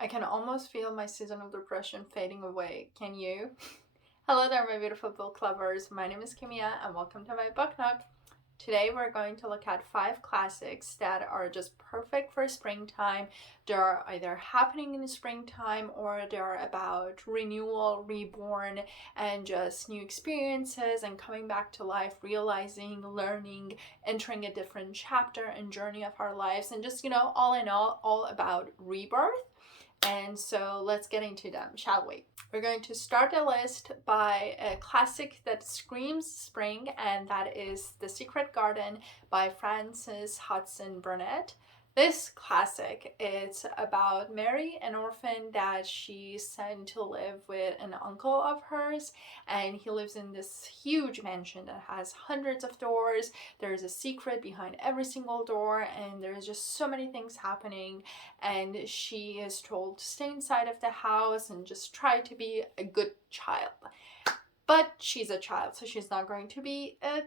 I can almost feel my seasonal depression fading away. Can you? Hello there, my beautiful book lovers. My name is Kimia, and welcome to my book nook. Today, we're going to look at 5 classics that are just perfect for springtime. They're either happening in the springtime or they're about renewal, reborn, and just new experiences and coming back to life, realizing, learning, entering a different chapter and journey of our lives, and just, all in all about rebirth. And so let's get into them, shall we? We're going to start the list by a classic that screams spring, and that is The Secret Garden by Frances Hudson Burnett. This classic, it's about Mary, an orphan that she sent to live with an uncle of hers, and he lives in this huge mansion that has hundreds of doors. There's a secret behind every single door, and there's just so many things happening, and she is told to stay inside of the house and just try to be a good child. But she's a child, so she's not going to be a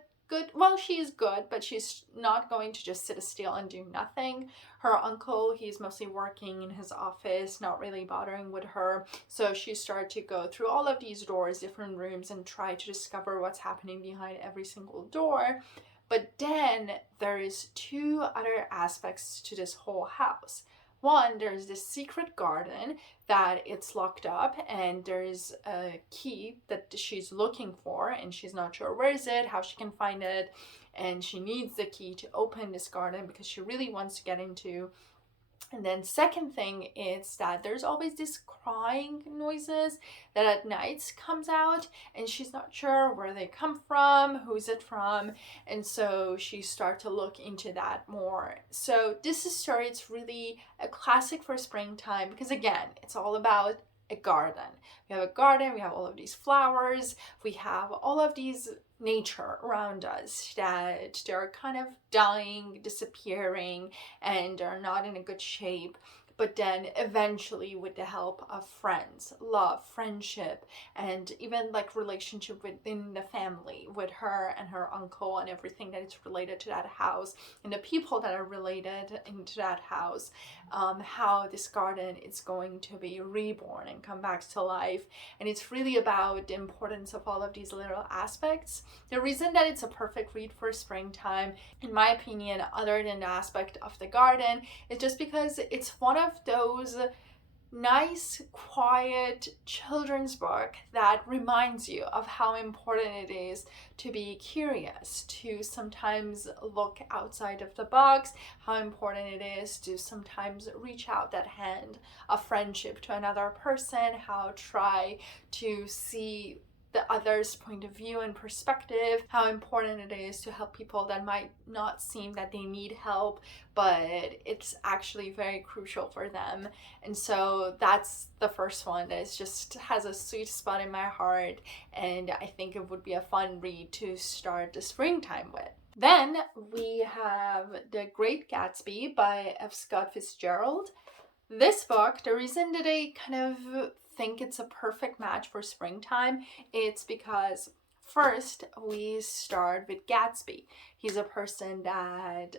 she is good, but she's not going to just sit still and do nothing. Her uncle, he's mostly working in his office, not really bothering with her. So she started to go through all of these doors, different rooms, and try to discover what's happening behind every single door. But then there is 2 other aspects to this whole house. One, there's this secret garden that it's locked up, and there's a key that she's looking for, and she's not sure where is it, how she can find it, and she needs the key to open this garden because she really wants to get into. And then second thing is that there's always these crying noises that at nights comes out, and she's not sure where they come from, who's it from, and so she starts to look into that more. So this story, it's really a classic for springtime because again, it's all about a garden. We have a garden, we have all of these flowers, we have all of these nature around us that they're kind of dying, disappearing, and are not in a good shape. But then eventually, with the help of friends, love, friendship, and even like relationship within the family with her and her uncle and everything that is related to that house and the people that are related into that house, how this garden is going to be reborn and come back to life. And it's really about the importance of all of these little aspects. The reason that it's a perfect read for springtime, in my opinion, other than the aspect of the garden, is just because it's one of those nice, quiet children's book that reminds you of how important it is to be curious, to sometimes look outside of the box, how important it is to sometimes reach out that hand of friendship to another person, how try to see the other's point of view and perspective, how important it is to help people that might not seem that they need help, but it's actually very crucial for them. And so that's the first one that is just has a sweet spot in my heart, and I think it would be a fun read to start the springtime with. Then we have The Great Gatsby by F. Scott Fitzgerald. This book, the reason that I kind of think it's a perfect match for springtime, it's because first we start with Gatsby. He's a person that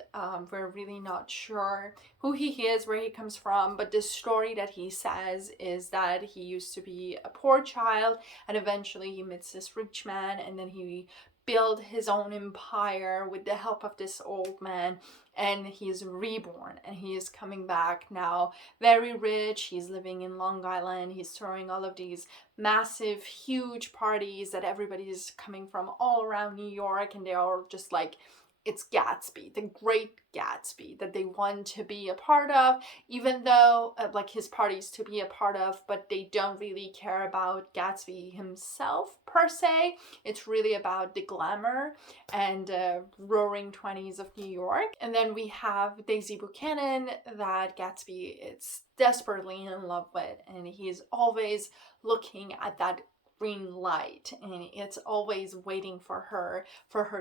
we're really not sure who he is, where he comes from, but the story that he says is that he used to be a poor child and eventually he meets this rich man, and then he build his own empire with the help of this old man, and he's reborn and he is coming back now very rich. He's living in Long Island. He's throwing all of these massive huge parties that everybody is coming from all around New York, and they're all just like, it's Gatsby, the Great Gatsby, that they want to be a part of, even though like his parties to be a part of, but they don't really care about Gatsby himself per se. It's really about the glamour and roaring 20s of New York. And then we have Daisy Buchanan that Gatsby is desperately in love with, and he's always looking at that green light, and it's always waiting for her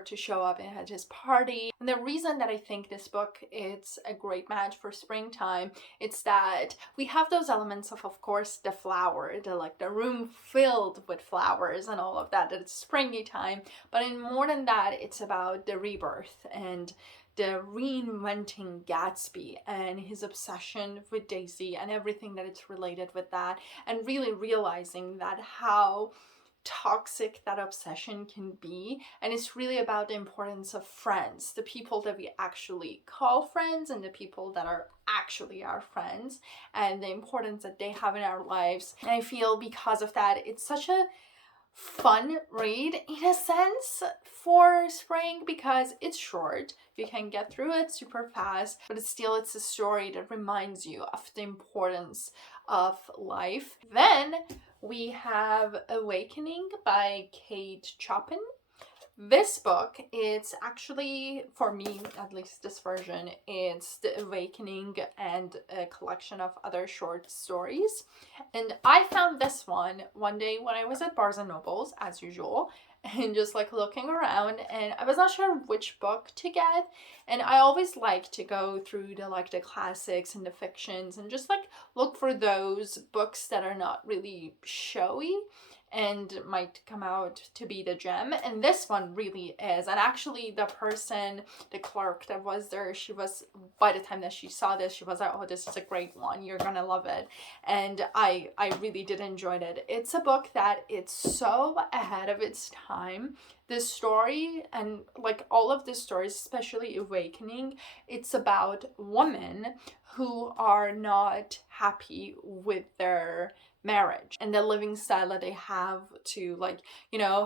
to show up at his party. And the reason that I think this book it's a great match for springtime, it's that we have those elements of course the flower, the room filled with flowers and all of that it's springy time, but in more than that, it's about the rebirth and the reinventing Gatsby and his obsession with Daisy and everything that it's related with that, and really realizing that how toxic that obsession can be. And it's really about the importance of friends, the people that we actually call friends and the people that are actually our friends, and the importance that they have in our lives. And I feel because of that, it's such a fun read in a sense for spring, because it's short, you can get through it super fast, but it's a story that reminds you of the importance of life. Then we have Awakening by Kate Chopin. This book, it's actually, for me at least, this version, it's The Awakening and a collection of other short stories. And I found this one day when I was at Barnes and Nobles, as usual, and just like looking around, and I was not sure which book to get. And I always like to go through the classics and the fictions and just like look for those books that are not really showy and might come out to be the gem. And this one really is. And actually the clerk that was there, she was, by the time that she saw this, she was like, oh, this is a great one, you're gonna love it. And I really did enjoy it. It's a book that it's so ahead of its time. This story, and like all of the stories, especially Awakening, it's about women who are not happy with their marriage and the living style that they have, to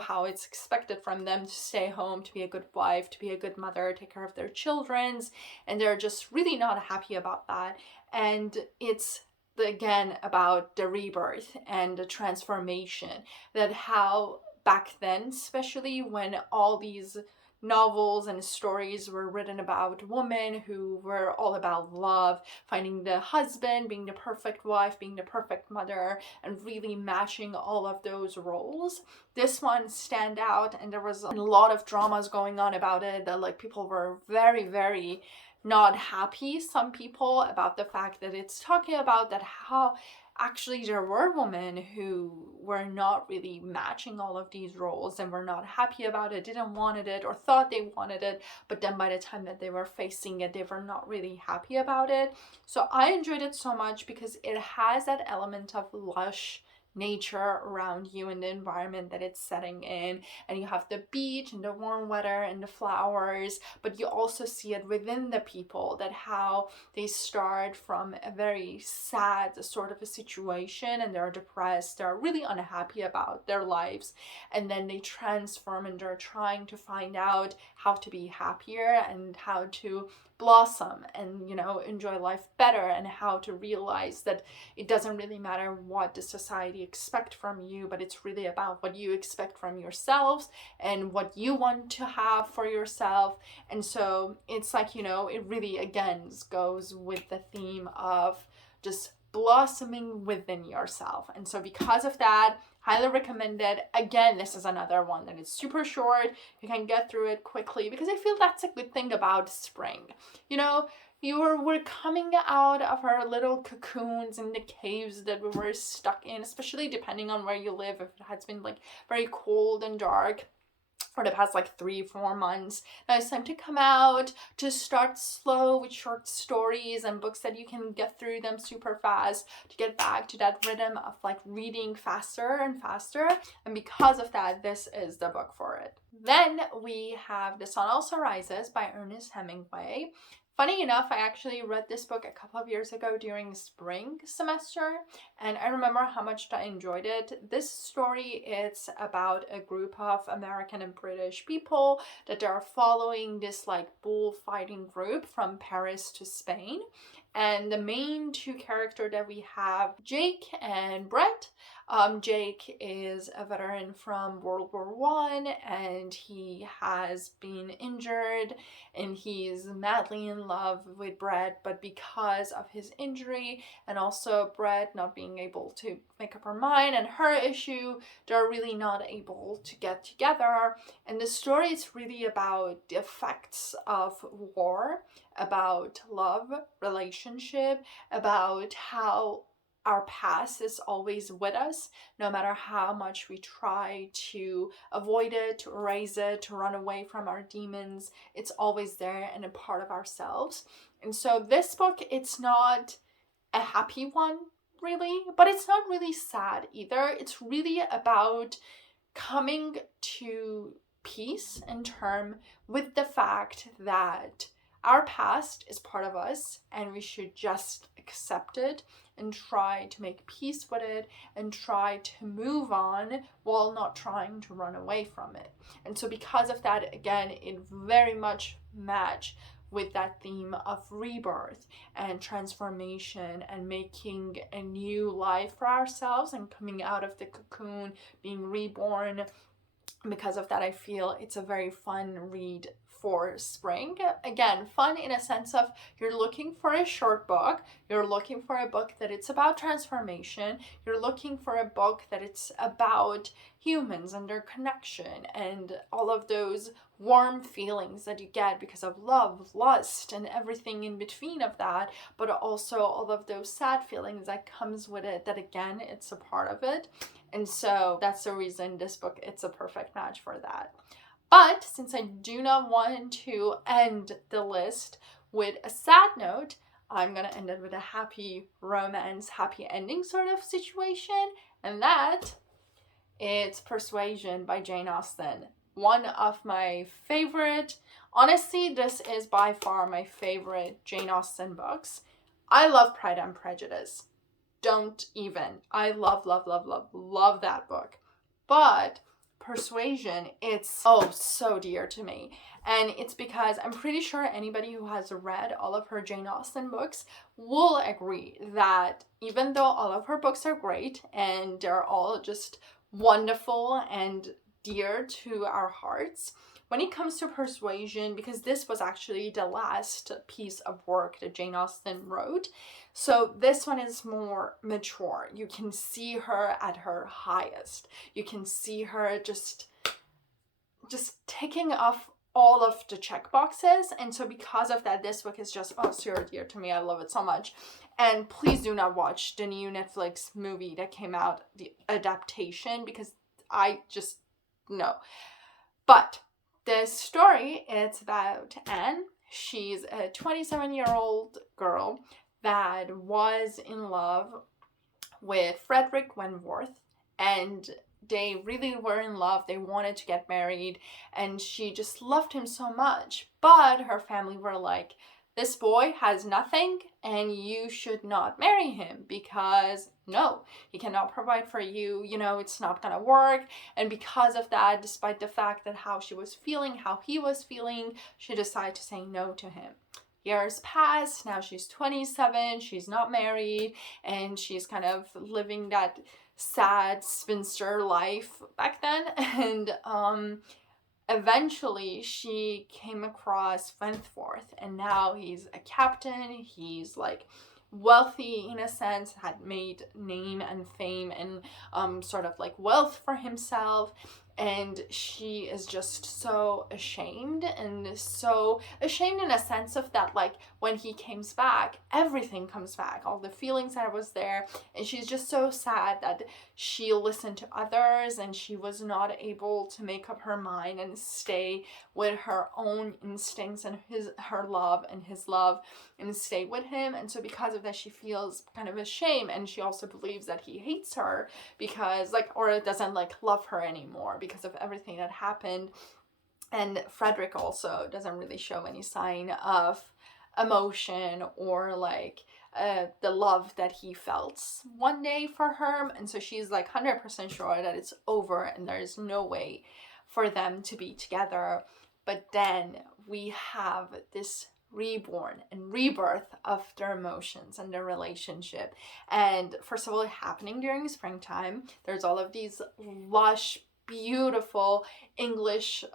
how it's expected from them to stay home, to be a good wife, to be a good mother, take care of their children's, and they're just really not happy about that. And it's again about the rebirth and the transformation, that how back then, especially when all these novels and stories were written about women who were all about love, finding the husband, being the perfect wife, being the perfect mother, and really matching all of those roles. This one stand out, and there was a lot of dramas going on about it, that people were very, very not happy, some people, about the fact that it's talking about that how actually there were women who were not really matching all of these roles and were not happy about it, didn't wanted it, or thought they wanted it, but then by the time that they were facing it, they were not really happy about it. So I enjoyed it so much because it has that element of lush nature around you and the environment that it's setting in, and you have the beach and the warm weather and the flowers, but you also see it within the people, that how they start from a very sad sort of a situation and they're depressed, they're really unhappy about their lives, and then they transform and they're trying to find out how to be happier and how to blossom and enjoy life better, and how to realize that it doesn't really matter what the society expect from you, but it's really about what you expect from yourselves and what you want to have for yourself. And so it's it really again goes with the theme of just blossoming within yourself. And so because of that, highly recommended. Again, this is another one that is super short. You can get through it quickly, because I feel that's a good thing about spring. We're coming out of our little cocoons in the caves that we were stuck in, especially depending on where you live. If it has been very cold and dark for the past 3-4 months, now it's time to come out, to start slow with short stories and books that you can get through them super fast, to get back to that rhythm of reading faster and faster. And because of that, this is the book for it. Then we have The Sun Also Rises by Ernest Hemingway. Funny enough, I actually read this book a couple of years ago during spring semester, and I remember how much I enjoyed it. This story, it's about a group of American and British people that are following this bullfighting group from Paris to Spain. And the main two characters that we have, Jake and Brett. Jake is a veteran from World War I, and he has been injured, and he's madly in love with Brett, but because of his injury and also Brett not being able to make up her mind and her issue, they're really not able to get together. And the story is really about the effects of war, about love, relationship, about how our past is always with us, no matter how much we try to avoid it, to erase it, to run away from our demons. It's always there and a part of ourselves. And so this book, it's not a happy one, really, but it's not really sad either. It's really about coming to peace in term with the fact that our past is part of us and we should just accept it and try to make peace with it and try to move on while not trying to run away from it. And so because of that, again, it very much matches with that theme of rebirth and transformation and making a new life for ourselves and coming out of the cocoon, being reborn. Because of that, I feel it's a very fun read for spring. Again, fun in a sense of you're looking for a short book, you're looking for a book that it's about transformation, you're looking for a book that it's about humans and their connection and all of those warm feelings that you get because of love, lust, and everything in between of that, but also all of those sad feelings that comes with it, that again, it's a part of it. And so that's the reason this book, it's a perfect match for that. But since I do not want to end the list with a sad note, I'm going to end it with a happy romance, happy ending sort of situation. And that it's Persuasion by Jane Austen. One of my favorite, honestly, this is by far my favorite Jane Austen books. I love Pride and Prejudice. Don't even. I love that book. But Persuasion, it's so dear to me. And it's because I'm pretty sure anybody who has read all of her Jane Austen books will agree that even though all of her books are great and they're all just wonderful and dear to our hearts, when it comes to Persuasion, because this was actually the last piece of work that Jane Austen wrote, so this one is more mature. You can see her at her highest. You can see her just ticking off all of the check boxes. And so because of that, this book is just so dear to me. I love it so much. And please do not watch the new Netflix movie that came out, the adaptation, because I just no. But this story, it's about Anne. She's a 27-year-old girl that was in love with Frederick Wentworth, and they really were in love. They wanted to get married, and she just loved him so much. But her family were like, this boy has nothing and you should not marry him because no, he cannot provide for you, it's not gonna work. And because of that, despite the fact that how she was feeling, how he was feeling, she decided to say no to him. Years passed, now she's 27, she's not married, and she's kind of living that sad spinster life back then. And eventually she came across Wentworth, and now he's a captain. He's like wealthy in a sense, had made name and fame and sort of like wealth for himself. And she is just so ashamed, and so ashamed in a sense of that, like when he comes back, everything comes back, all the feelings that was there. And she's just so sad that she listened to others and she was not able to make up her mind and stay with her own instincts and her love and his love and stay with him. And so because of that, she feels kind of ashamed, and she also believes that he hates her because or doesn't love her anymore because of everything that happened. And Frederick also doesn't really show any sign of emotion or the love that he felt one day for her. And so she's 100% sure that it's over and there's no way for them to be together. But then we have this reborn and rebirth of their emotions and their relationship. And first of all, happening during springtime, there's all of these lush, beautiful English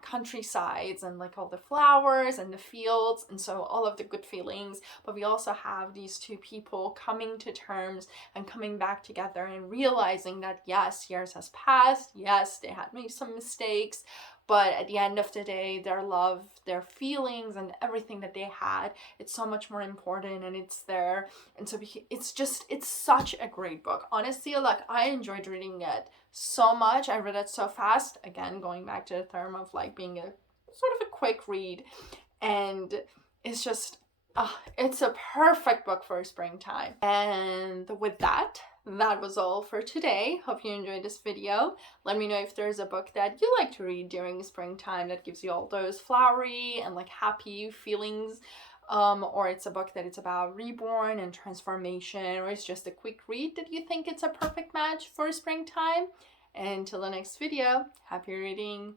countrysides and all the flowers and the fields, and so all of the good feelings. But we also have these two people coming to terms and coming back together and realizing that yes, years has passed, yes, they had made some mistakes, but at the end of the day, their love, their feelings, and everything that they had, it's so much more important, and it's there. And so it's such a great book. Honestly, like, I enjoyed reading it so much. I read it so fast. Again, going back to the term of like being a sort of a quick read, and it's just it's a perfect book for springtime. And with that was all for today. Hope you enjoyed this video. Let me know if there's a book that you like to read during springtime that gives you all those flowery and like happy feelings, or it's a book that it's about reborn and transformation, or it's just a quick read that you think it's a perfect match for springtime. And until the next video, happy reading.